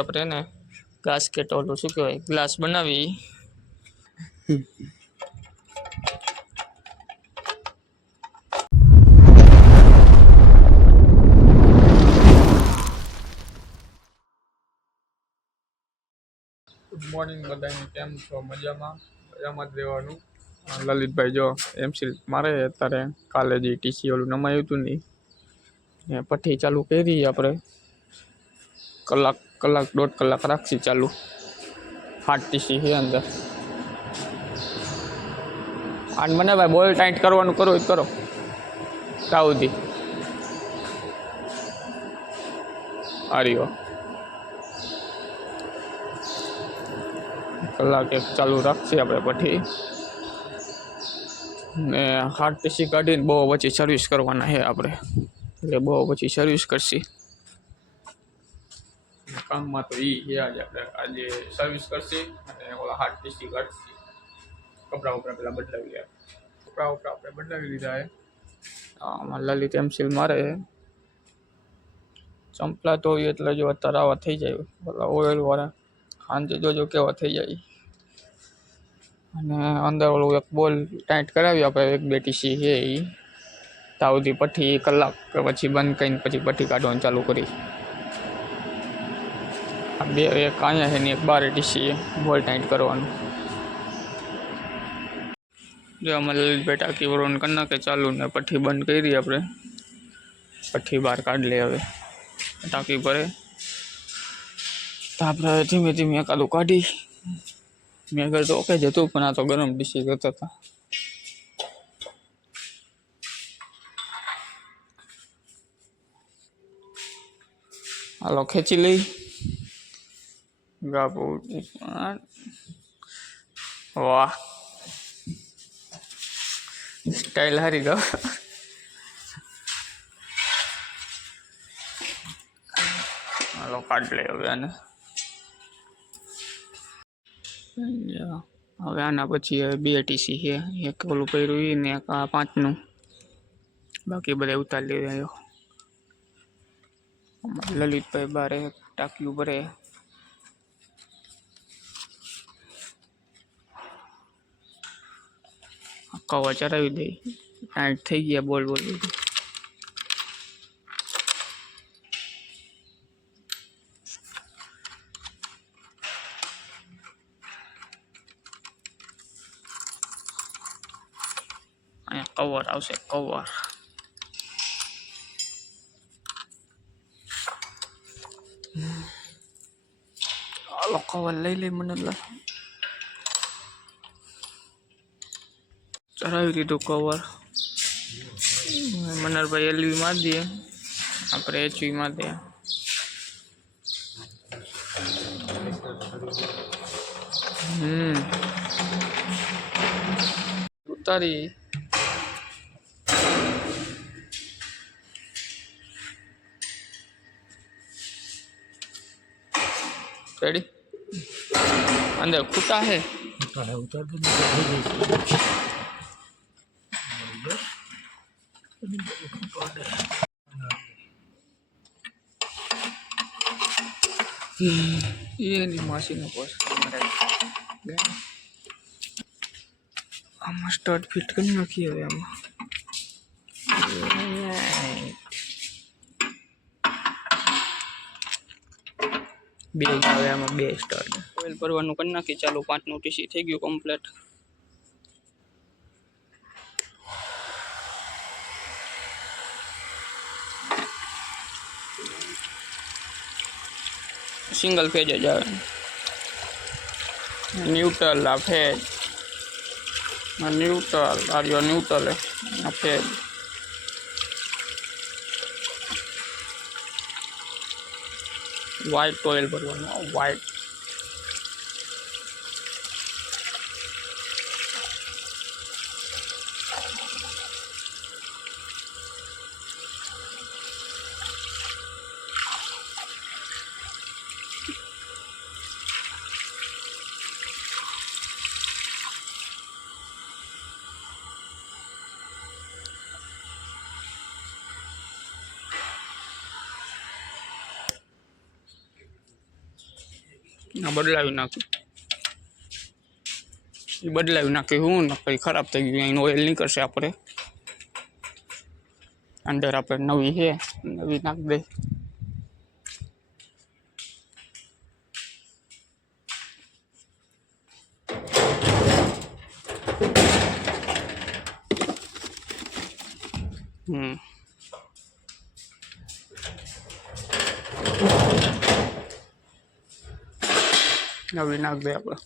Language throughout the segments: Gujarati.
આપણે ને ગાસ્કેટ ઓલું શું કહેવાય ગ્લાસ બનાવી. ગુડ મોર્નિંગ બધાને, કેમ છો? મજામાં જ રહેવાનું. લલિતભાઈ જો એમસી મારે અત્યારે કાલે જે ટીસી ઓલું નમાયું હતું નહીં એ પઠ્ઠી ચાલુ કરી. આપણે કલાક દોઢ કલાક રાખશી ચાલુ. 8 ટીસી છે અંદર. અને મને ભાઈ બોલ ટાઈટ કરવાનું કરો જ કરો તાઉદી આર્યો કલાક એક ચાલુ રાખશી આપણે પઠ્ઠી ને 8 ટીસી કાઢીને બહુ પછી સર્વિસ કરવાના છે આપણે, એટલે બહુ પછી સર્વિસ કરશી. કામમાં તો એ છે આજે સર્વિસ કરશી અને ઓલા 8 ટીસી કાઢશી. કપડા પેલા બદલાવી લે, કપડા આપણે બદલાવી લીધા. આમાં લલિત એમસીલ મારે ચંપલા તો એટલે જો અત્યારે આવા થઈ જાય ઓલા ઓઇલ વાળા, સાંજે જોજો કેવા થઈ જાય. અને અંદર ઓલું એક બોલ ટાઈટ કરાવી આપણે 1-2 ટીસી છે એ તાવથી પઠ્ઠી કલાક પછી બંધ કરીને પછી પઠ્ઠી કાઢવાનું ચાલુ કરી. આ બે એક અહીંયા છે ને એક 12 ટીસી બોલ ટાઈટ કરવાનું. જો આમાં લલિતભાઈ ટાંકી વરોન કરી નાખે ચાલુ ને પઠ્ઠી બંધ કરી. આપણે પઠ્ઠી બહાર કાઢી લે. હવે ટાંકી ભરે તો આપણે ધીમે ધીમે એકાદું કાઢી. મેં ઘર તો ઓકે જ હતું પણ આ તો ગરમ ડીસી કરતા હતા. હાલો ખેંચી લઈ ગાપુ. વાહ સ્ટાઇલ હારી ગયો. હાલો કાઢ લે હવે આને. હવે આના પછી 2 ટીસી છે, એક ઓલું કર્યું ને એક આ 5નું. બાકી બધા ઉતારી લેવાયો. લલિતભાઈ બારે ટાંક્યું ભરે. કવર ચડાવી દે, ટાઈટ થઈ ગયા બોલ બોલ. અહીંયા કવર આવશે, કવર. હાલો કવર લઈ લઈ મને ચડાવી દીધું કવર. મનરભાઈ એલવી મારી દઈએ, આપણે એચવી મારી દઈએ. ઉતારી રેડી. અંદર ખૂટા હે ઉતાર દે. એની માસીનો પોસ આમાં સ્ટાર્ટ ફિટ કરી નાખીએ. હવે આમાં બે આવે, આમાં 2 સ્ટાર્ટ. ઓઇલ ભરવાનું કરી નાખી ચાલુ. 5નું ટીસી થઈ ગયું કમ્પ્લીટ. સિંગલ ફેજ જ આવે. ન્યુટ્રલ આ ફેજ, ન્યુટ્રલ આર્યો ન્યુટ્રલ આ ફેજ. વ્હાઇટ ઓઇલ ભરવાનું, વ્હાઇટ. આ બદલાવી નાખ્યું, એ બદલાવી નાખ્યું હું ને કંઈ ખરાબ થઈ ગયું. એનું ઓઇલ નીકળશે આપણે અંદર. આપણે નવી છે, નવી નાખી દઈ. નવી નાખ દે આપણે.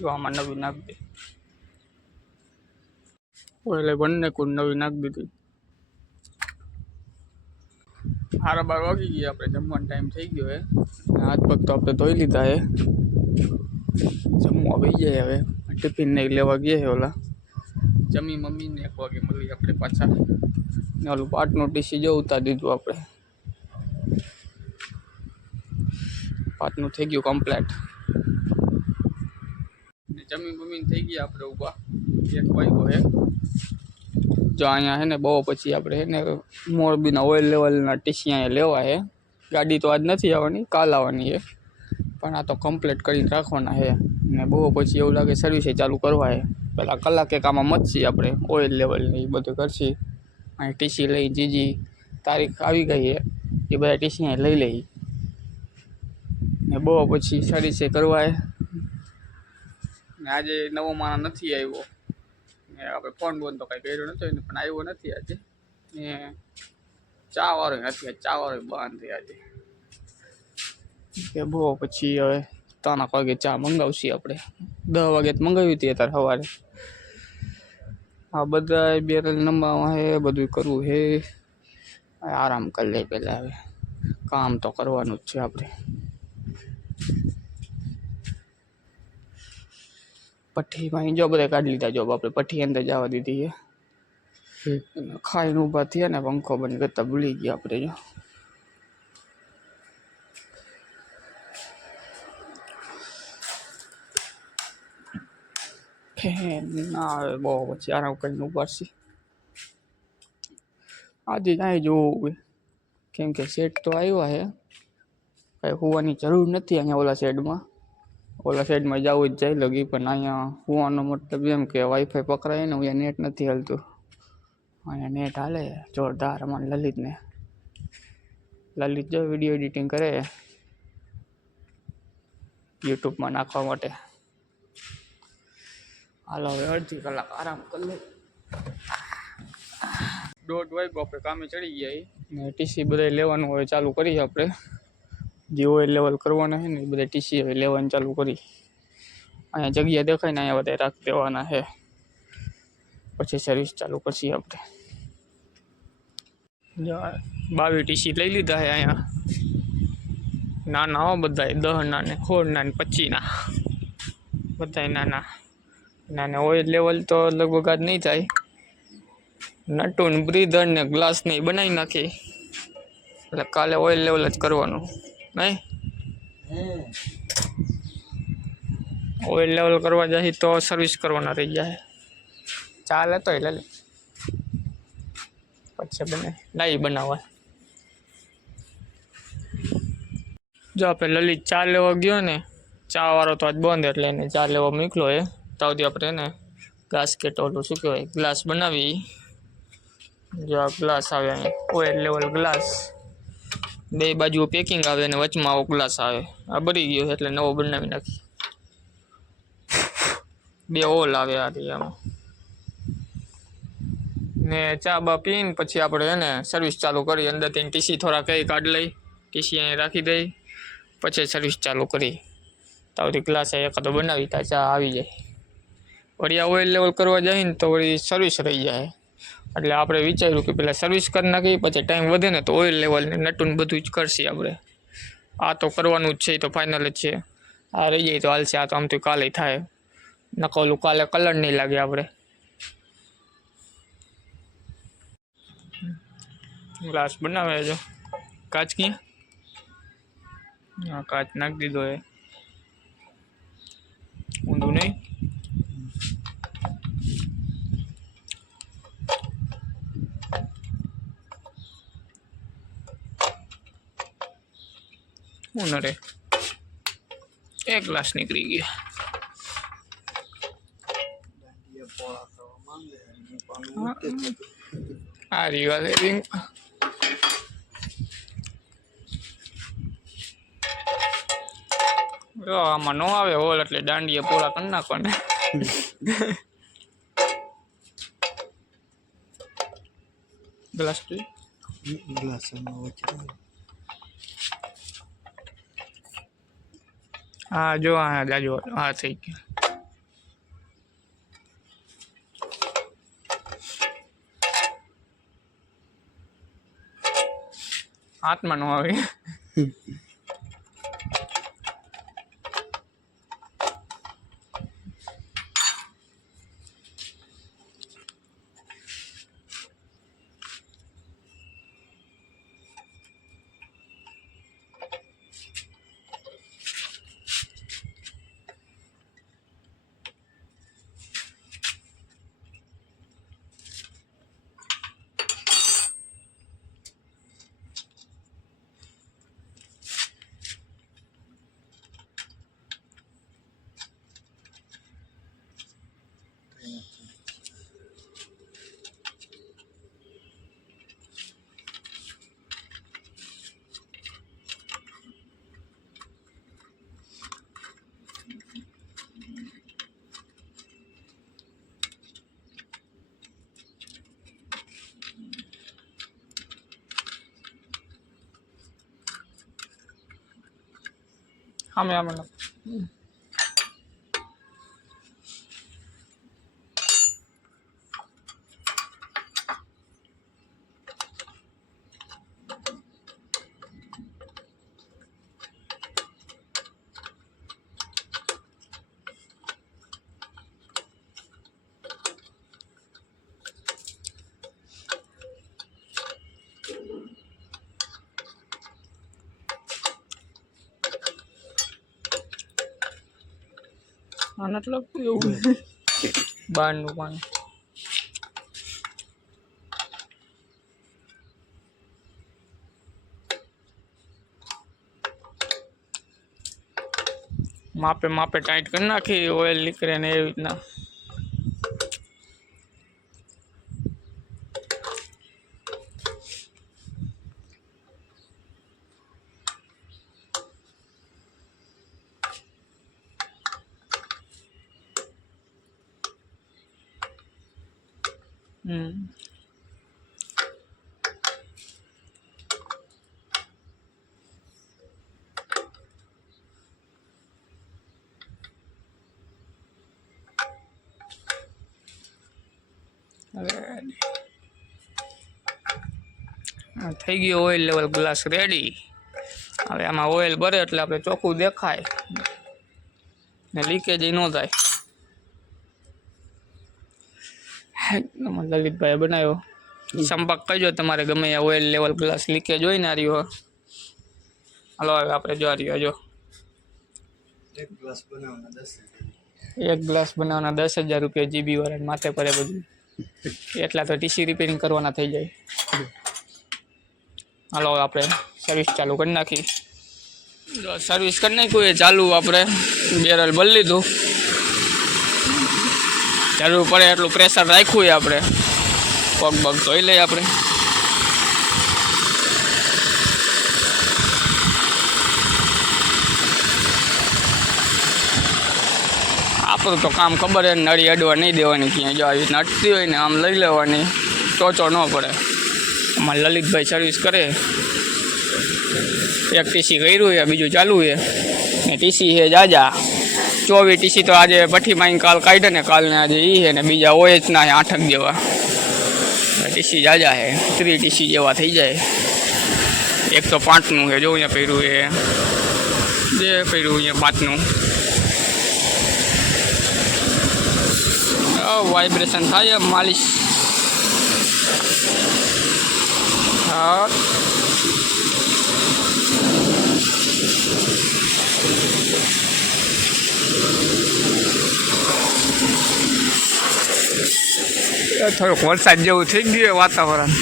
જો આમાં નવી નાખ દે. એટલે બંને કુલ નવી નાખી દીધી. 12:30 વાગી ગયા. આપણે જમવાનો ટાઈમ થઈ ગયો હે. હાથ પગ તો આપણે ધોઈ લીધા હે. જમવા આવી જાય હવે. ટિફિન ને લેવા ગયા છે ઓલા. જમી મમ્મીને 1 વાગે મળી આપણે પાછા. ને ઓલું પાટનું ટીસી જો ઉતારી દીધું આપણે. પાટનું થઈ ગયું કમ્પ્લીટ. જમી મમ્મીને થઈ ગયા આપણે ઊભા. 1 વાગ્યો હે. જો અહીંયા હે ને બહુ પછી આપણે હે ને મોરબીના ઓઇલ લેવલના ટીસી અહીંયા લેવા હે. ગાડી તો આજ નથી આવવાની, કાલ આવવાની છે. પણ આ તો કમ્પ્લીટ કરીને રાખવાના છે. ને બહુ પછી એવું લાગે સર્વિસે ચાલુ કરવા છે. પેલા કલાકે કામમાં મચી આપણે ઓઇલ લેવલની એ બધું કરશી. અહીં ટીસી લઈ જીજી તારીખ આવી ગઈ છે એ બધા ટીસી અહીં લઈ લઈ. ને બહુ પછી સર્વિસે કરવા છે. ને આજે નવો માણસ નથી આવ્યો. ને આપણે ફોન બોન તો કંઈ કર્યો નતો પણ આવ્યો નથી આજે. ને ચા વાળો નથી, ચા વાળો બંધ છે આજે. કે બહુ પછી હવે 3 વાગે ચા મંગાવશી આપણે. 10 વાગે તો મંગાવી હતી અત્યારે સવારે. આ બધા બેરલ નંબામાં હે, બધું કરવું હે. આરામ કરી લે પહેલાં. હવે કામ તો કરવાનું જ છે આપણે. પઠ્ઠીમાં જો બધા કાઢી લીધા. જોબ આપણે પઠ્ઠી અંદર જવા દીધી છે. ખાઈને ઊભા થયા ને પંખો બંધ કરતા ભૂલી ગયા આપણે. જો ના આવે બહુ પછી આરામ કરીને ઉપાડશી. આજે જાય જોવું કેમ કે સેટ તો આવ્યા છે. કંઈ હોવાની જરૂર નથી અહીંયા ઓલા સાઈડમાં. ઓલા સાઈડમાં જવું જ જાય લગી. પણ અહીંયા હોવાનો મતલબ એમ કે વાઈફાઈ પકડાય ને અહીંયા નેટ નથી હાલતું. અહીંયા નેટ હાલે જોરદાર. અમારે લલિતને લલિત જો વિડીયો એડિટિંગ કરે યુટ્યુબમાં નાખવા માટે. હાલો હવે અડધી કલાક આરામ કરી લે. 1:30 વાગ્યો આપણે કામે ચડી ગયા. ને ટીસી બધા લેવાનું હવે ચાલુ કરી આપણે. જે ઓઇલ લેવલ કરવાના છે ને એ બધા ટીસી હવે લેવાનું ચાલુ કરી. અહીંયા જગ્યા દેખાય ને અહીંયા બધા રાખી દેવાના છે. પછી સર્વિસ ચાલુ કરશી આપણે. 22 ટીસી લઈ લીધા છે અહીંયા. નાના હો બધા 10 ના ને 16 ના ને 25 ના બધા નાના. નાને ઓઇલ લેવલ તો લગભગ આજ નહીં થાય. નટુન બ્રીધર ને ગ્લાસ ને બનાવી નાખી. એટલે કાલે ઓઇલ લેવલ જ કરવાનું નહીં. ઓઇલ લેવલ કરવા જાય તો સર્વિસ કરવાના રહી જાય. ચાલે તો એટલે પછી બને લાઈ બનાવવા. જો આપણે લલિત ચા લેવા ગયો ને, ચા વાળો તો આજ બંધ એટલે એને ચા લેવા મોકલો એ. તાવથી આપણે એને ગાસ્કેટ ઓલું શું કહેવાય ગ્લાસ બનાવી. જો આ ગ્લાસ આવે અહીંયા ઓઇલ લેવલ ગ્લાસ. 2 બાજુ પેકિંગ આવે અને વચમાં આવો ગ્લાસ આવે. આ બળી ગયો એટલે નવો બનાવી નાખી. 2 હોલ આવે આ આમાં. ને ચા બા પીને પછી આપણે એને સર્વિસ ચાલુ કરી. અંદરથી ટીસી થોડા કંઈ કાઢ લઈ. ટીસી અહીં રાખી દઈ પછી સર્વિસ ચાલુ કરી. તાવથી ગ્લાસ એકાદો બનાવી ત્યાં ચા આવી જાય. વળી આ ઓઇલ લેવલ કરવા જાય ને તો વળી સર્વિસ રહી જાય. એટલે આપણે વિચાર્યું કે પહેલાં સર્વિસ કરી નાખી પછી ટાઈમ વધે ને તો ઓઇલ લેવલ ને નટુન બધું જ કરશે આપણે. આ તો કરવાનું જ છે, તો ફાઇનલ જ છે. આ રહી જાય તો હાલશે. આ તો આમ તો કાલે થાય. નકોલું કાલે કલર નહીં લાગે આપણે. ગ્લાસ બનાવે જો કાચ ક્યાં. હા કાચ નાખી દીધો એ ઊંધું નહીં. હું ન રે 1 ગ્લાસ નીકળી ગયા. આ રીવા રિંગ જો આમાં નો આવે હોલ એટલે દાંડિયા પૂરા કરી નાખો ને. ગ્લાસ ગ્લાસ હા જો હા જાજો હા થઈ ગયું. હાથમાં નો આવે. આમે આમે નથી લાગતું એવું બહારનું પાણી. માપે માપે ટાઈટ કરી નાખી ઓઇલ નીકળે ને એવી રીતના. થઈ ગયો ઓઇલ લેવલ ગ્લાસ રેડી. હવે આમાં ઓઇલ ભરે એટલે આપણે ચોખ્ખું દેખાય ને લીકેજ ન થાય. લલિતભાઈ બનાવ્યો. સંપર્ક કરજો તમારે ગમે ઓઇલ લેવલ ગ્લાસ લીકેજ હોય ને રહ્યો. હાલો હવે આપણે જો રહ્યો જો 1 ગ્લાસ બનાવવાના 10,000. 1 ગ્લાસ બનાવવાના 10,000 રૂપિયા જીબી વાળા માથે પડે બધું. એટલા તો ટીસી રિપેરિંગ કરવાના થઈ જાય. હાલો આપણે સર્વિસ ચાલુ કરી નાખી. સર્વિસ કરી નાખ્યું એ ચાલુ. આપણે બેરલ ભરી લીધું. જરૂર પડે એટલું પ્રેશર રાખ્યું આપણે. પગ બગ ધોઈ લઈએ આપણે. આપણું તો કામ ખબર છે. નળી અડવા નહીં દેવાની ક્યાંય. જો આવી રીતના અટતી હોય ને આમ લઈ લેવાની, ટોચો ન પડે. અમારે લલિતભાઈ સર્વિસ કરે. એક ટીસી કર્યું છે, બીજું ચાલુ છે ને ટીસી છે જાજા 24 ટીસી તો આજે ભઠ્ઠીમાં કાલ કાઢે ને કાલને આજે એ છે ને બીજા OH-ના 8 જેવા ટીસી જાજા છે. 3 ટીસી જેવા થઈ જાય. એક તો 5નું છે જો અહીંયા પહેર્યું છે, જે પહેર્યું અહીંયા 5નું. વાઇબ્રેશન થાય માલિશ. હા થોડુંક વરસાદ જેવું થઈ ગયું વાતાવરણ.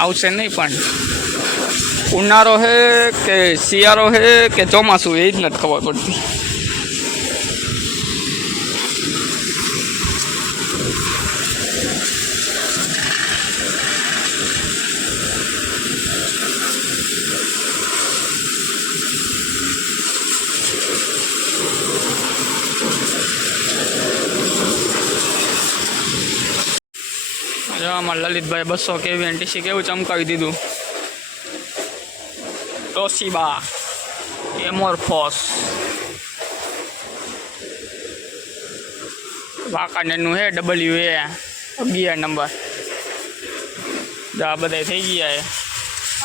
આવશે નહીં પણ ઉનાળો હે કે શિયાળો હે કે ચોમાસું એ જ નથી ખબર પડતી. આમાં લલિતભાઈ 200 કેવી એનટીસી કેવું ચમકાવી દીધું. ટોશિબા એમોરફોસ વાંકાનેરનું હે WA 11 નંબર. આ બધા થઈ ગયા હે.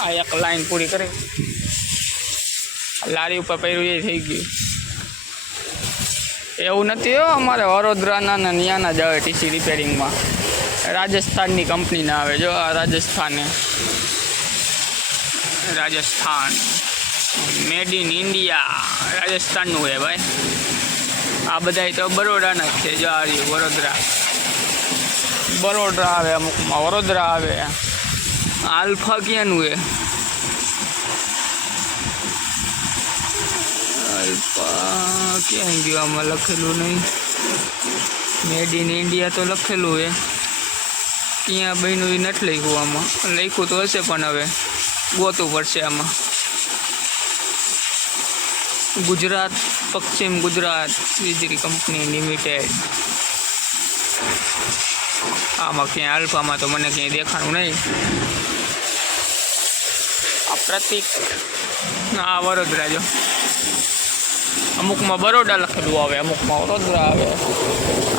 આ એક લાઈન પૂરી કરી લારી ઉપર પડ્યું એ થઈ ગયું. એવું નથી હો, અમારે વડોદરાના ને ત્યાંના જ આવે ટીસી રિપેરિંગમાં. રાજસ્થાનની કંપનીના આવે. જો આ રાજસ્થાન મેડ ઇન ઇન્ડિયા રાજસ્થાનનું હે ભાઈ. આ બધા તો બરોડાના જ છે. જો આ બરોડા આવે, અમુકમાં વડોદરા આવે. આલ્ફા ક્યાંનું હે? આલ્ફા ક્યાં ગયું? આમાં લખેલું નહીં. મેડ ઇન ઇન્ડિયા તો લખેલું હે. ક્યાં બન્યું એ નથી લખ્યું. આમાં લખ્યું તો હશે પણ હવે ગોતવું પડશે. આમાં ગુજરાત પશ્ચિમ ગુજરાત વીજળી કંપની લિમિટેડ. આમાં ક્યાંય આલ્ફામાં તો મને ક્યાંય દેખાણું નહીં. આ પ્રતિક આ વડોદરા. જો અમુકમાં બરોડા લખેલું આવે, અમુકમાં વડોદરા આવે.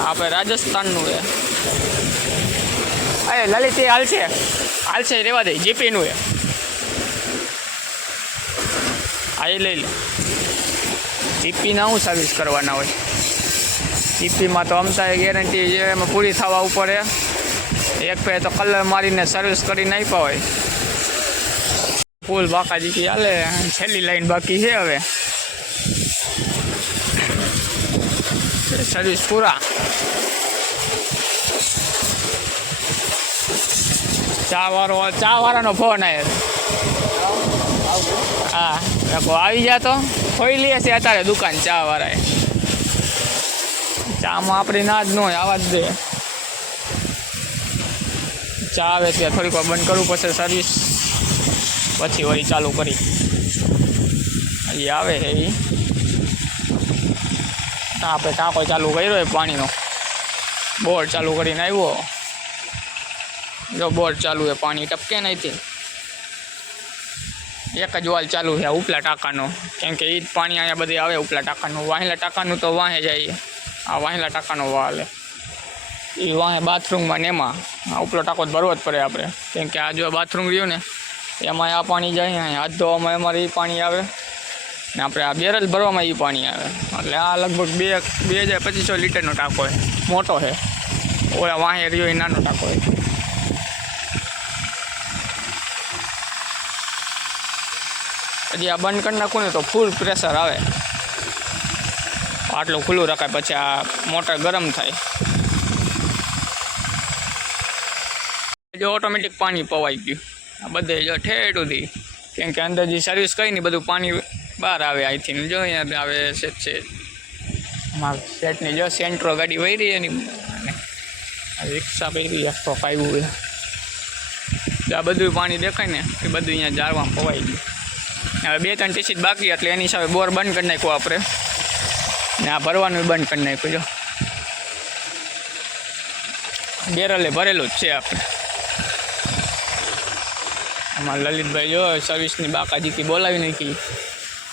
આપણે રાજસ્થાનનું છે. અરે લલિત એ હાલશે રેવા દે. જીપીનું છે. આ એ લઈ લે. જીપીના શું સર્વિસ કરવાના હોય? જીપીમાં તો અમતા ગેરંટી છે એમાં પૂરી થવા ઉપર એક ફેર તો કલર મારીને સર્વિસ કરીને આપ્યા હોય. ફૂલ બાકાજી હાલે. છેલ્લી લાઈન બાકી છે હવે. સર્વિસ પૂરા. ચા વાળાનો ફોન આવ્યો. હા આવી જા તો ખોઈ લે છે અત્યારે દુકાન ચા વાળાએ. ચામાં આપણી ના જ ન હોય, આવા જ દે. ચા આવે ત્યાં થોડીક વાર બંધ કરવું પડશે સર્વિસ, પછી વળી ચાલુ કરી. એ આવે છે એ આપણે ટાંકો ચાલુ કર્યો હોય પાણીનો. બોર ચાલુ કરીને આવ્યો. જો બોર ચાલુ છે, પાણી ટપકે નહીં. એક જ વાલ ચાલુ છે ઉપલા ટાંકાનો, કેમ કે એ જ પાણી અહીંયા બધે આવે ઉપલા ટાંકાનું. વાહેલા ટાંકાનું તો વાહે જાય. આ વાહેલા ટાંકાનો વાલ એ વાહે બાથરૂમમાં ને એમાં આ ઉપલો ટાંકો જ ભરવો જ પડે આપણે, કેમ કે આ જો બાથરૂમ રહ્યું ને એમાં આ પાણી જાય. અહીંયા હાથ ધોવામાં અમારે એ પાણી આવે ને આપણે આ બેરલ ભરવામાં એ પાણી આવે. એટલે આ લગભગ 2250 લીટરનો ટાંકો છે, મોટો છે. ઓલા વાહે રહ્યો એ નાનો ટાંકો છે. હજી આ બંધ કરી નાખું ને તો ફૂલ પ્રેશર આવે. આટલું ખુલ્લું રખાય પછી આ મોટર ગરમ થાય. જો ઓટોમેટિક પાણી પવાઈ ગયું આ બધે. જો ઠેઠ સુધી, કેમ કે અંદર જે સર્વિસ કરી ને બધું પાણી બહાર આવે. અહીંથી જો અહીંયા આવે છે સેટની. જો સેન્ટ્રો ગાડી વહી રહી એની રિક્ષા પડી એક્સ્ટ્રો પાવ્યું. આ બધું પાણી દેખાય ને એ બધું અહીંયા ઝાડમાં પવાઈ ગયું. હવે 2-3 ટીસી બાકી, એટલે એની હિસાબે બોર બંધ કરી નાખ્યું આપણે ને આ ભરવાનું બંધ કરી નાખ્યું. જો બેરલે ભરેલું જ છે આપણે. આમાં લલિતભાઈ જો સર્વિસની બાકાજીથી બોલાવી નાખી.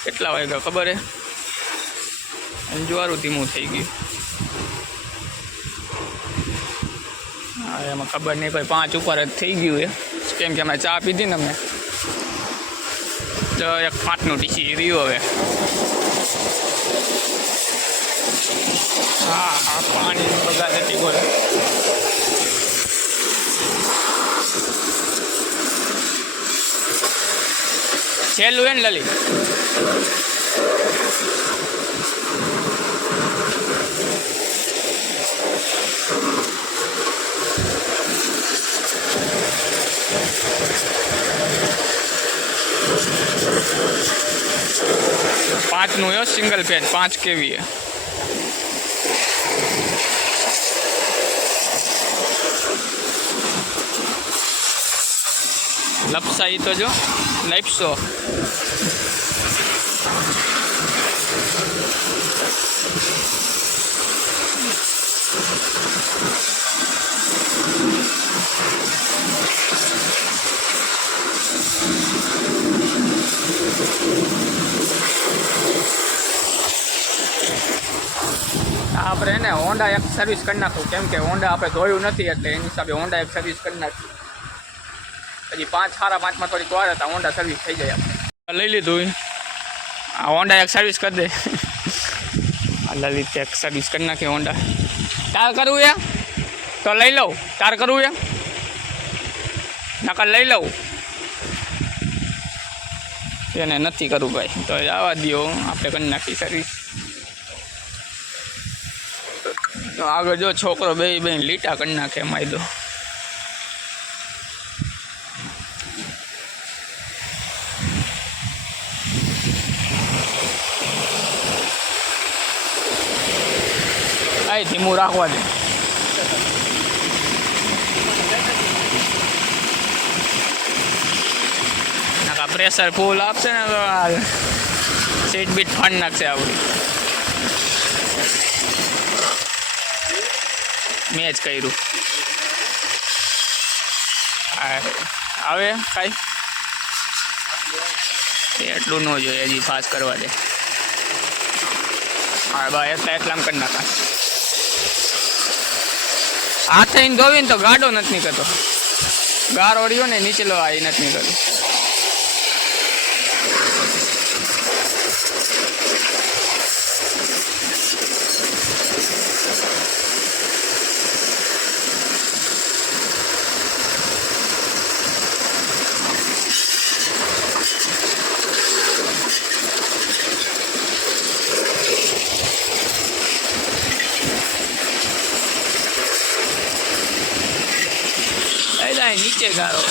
કેટલા વાગ્યા ખબર હે? અંજવારું ધીમું થઈ ગયું. હા એમાં ખબર નહીં, કોઈ 5 ઉપર જ થઈ ગયું એ, કેમ કે અમે ચા પીધી ને. અમે તો એક 5નું ટીસી રહ્યું હવે. હા હા પાણી બધા નથી બોલે. છેલ્લું હે ને લલિત? 5નું है सिंगल पेज 5 केवी है। लपसाई तो जो लाइप्सो આપણે એને હોન્ડા એક સર્વિસ કરી નાખું, કેમ કે હોન્ડા આપણે ધોયું નથી એટલે એની હિસાબે હોન્ડા એક સર્વિસ કરી નાખી। હજી 5 સારા 5માં થોડીક વાર હતા, હોન્ડા સર્વિસ થઈ જાય આપણે। લઈ લીધું આ હોન્ડા એક સર્વિસ કરી દે। આ લલિત એક સર્વિસ કરી નાખી હોન્ડા। તાર કરવું એ તો લઈ લઉં, તાર કરવું એ નકર લઈ લઉં, એને નથી કરવું ભાઈ તો જવા દો, આપણે કરી નાખી સર્વિસ। આગળ જો છોકરો બે લીટા કરી નાખે માયદો। આય ધીમું રાખવા દે। નાકા પ્રેશર ફૂલ આપશે ને તો સીટ બીટ ફાડી નાખશે આપણી। મેં જ કર્યું હવે કાંઈ એટલું ન જોઈએ, હજી પાસ કરવા દે। હા બા એટલામાં કરી નાખા। હાથ થઈને ધોવીને તો ગાડો નથી નીકળતો, ગારો રહ્યો ને નીચેલો આ નથી નીકળતો। નીચે ગારો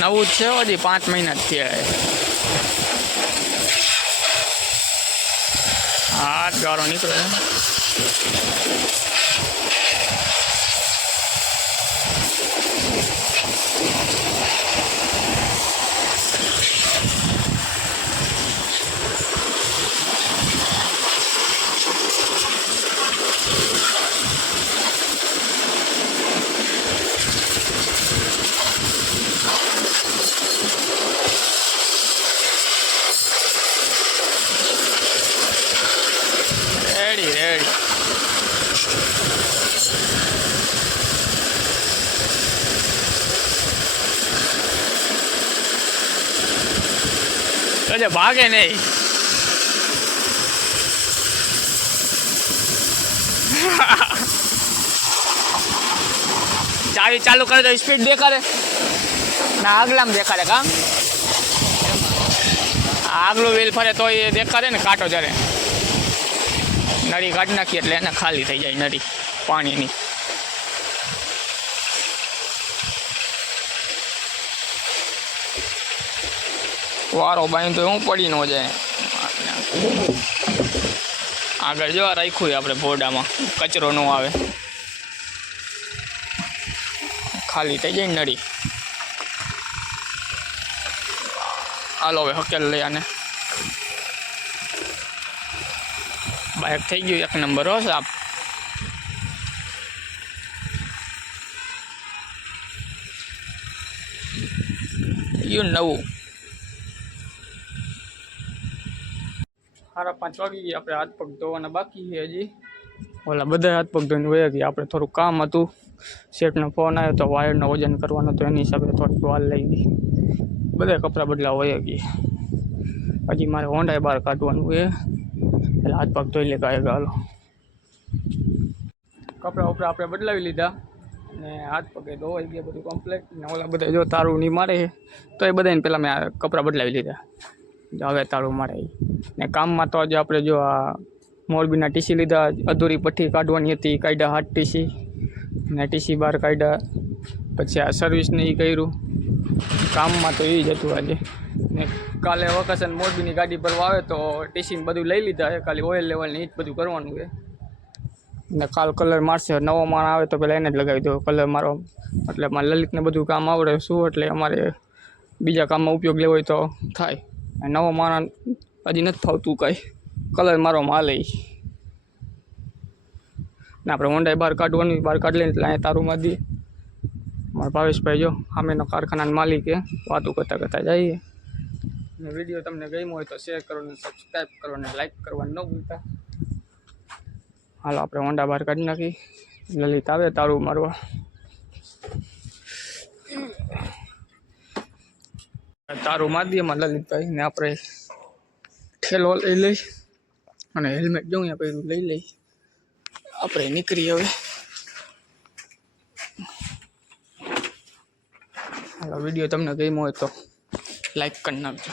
નવું જ છે, હજી 5 મહિના જ થયા। હાથ ગાળો નીકળે રેડી। તો ભાગે નહીં ચાવી ચાલુ કરે તો સ્પીડ દેખાડે ના આગલામાં દેખાડે? કામ આગલું વ્હીલ ફરે તો એ દેખાડે ને કાંટો જ્યારે નળી કાઢી નાખીએ એટલે એને ખાલી થઈ જાય નળી પાણીની। વારો બાઈ તો હું પડી ન જાય। આગળ જો રાખ્યું આપણે ભોડામાં, કચરો ન આવે, ખાલી થઈ જાય નળી। હાલો હવે હકેલ લઈ આને। બાઇક થઈ ગયું 1 નંબર હો સાહેબ। નવું 5:30 વાગી ગયા, આપણે હાથ પગ ધોવાના બાકી છે હજી। ઓલા બધા હાથ પગ ધોઈને વયા ગયા, આપણે થોડું કામ હતું, શેઠનો ફોન આવ્યો તો વાયરનો વજન કરવાનો તો એની હિસાબે થોડીક વાર લઈ ગઈ, બધા કપડાં બદલા વયા ગયા। હજી મારે હોન્ડાએ બહાર કાઢવાનું છે એટલે હાથ પગ ધોઈ લે ગાય ગાલો। કપડાં વપડા આપણે બદલાવી લીધા, ને હાથ પગે ધોવાઈ ગયા બધું કમ્પ્લેટ. ને ઓલા બધા જો તારું નહીં મારે તો એ બધાને પહેલાં મેં આ કપડાં બદલાવી લીધા. જો હવે તાળું મારે ને કામમાં તો આજે આપણે જો આ મોરબીના ટીસી લીધા. અધૂરી પઠ્ઠી કાઢવાની હતી, કાઢ્યા 8 ટીસી ને ટીસી બહાર કાઢ્યા. પછી આ સર્વિસને એ કર્યું. કામમાં તો એ જ હતું આજે. ને કાલે વકેશન મોરબીની ગાડી ભરવા આવે તો ટીસીને બધું લઈ લીધા છે, ખાલી ઓઇલ લેવલને એ જ બધું કરવાનું છે. ને કાલ કલર મારશે. નવો માણ આવે તો પહેલાં એને જ લગાવી દો કલર મારો. એટલે મારે લલિતને બધું કામ આવડે શું, એટલે અમારે બીજા કામમાં ઉપયોગ લેવો હોય તો થાય. નવો માણસ હજી નથી ફાવતું કાંઈ, કલર મારવામાં હાલે. ને આપણે હોન્ડાઈ બહાર કાઢવાની, બહાર કાઢી લઈને એટલે અહીંયા તારું મારી દઈએ. મારા ભાવેશભાઈ જો સામેનો કારખાનાના માલિક એ વાતું કરતાં કરતાં જઈએ. ને વિડીયો તમને ગમ્યો હોય તો શેર કરો ને સબસ્ક્રાઈબ કરો ને લાઈક કરવાનું ન ભૂલતા. હાલો આપણે હોન્ડા બહાર કાઢી નાખી. લલિત આવે તાળું મારવા. તારું મારી દઈએ માં લલિતભાઈ. ને આપણે ઠેલો લઈ લઈ અને હેલ્મેટ જો અહીંયા પહેરું લઈ લઈ. આપણે નીકળીએ હવે. હાલો વિડીયો તમને ગમ્યો હોય તો લાઈક કરી નાખજો.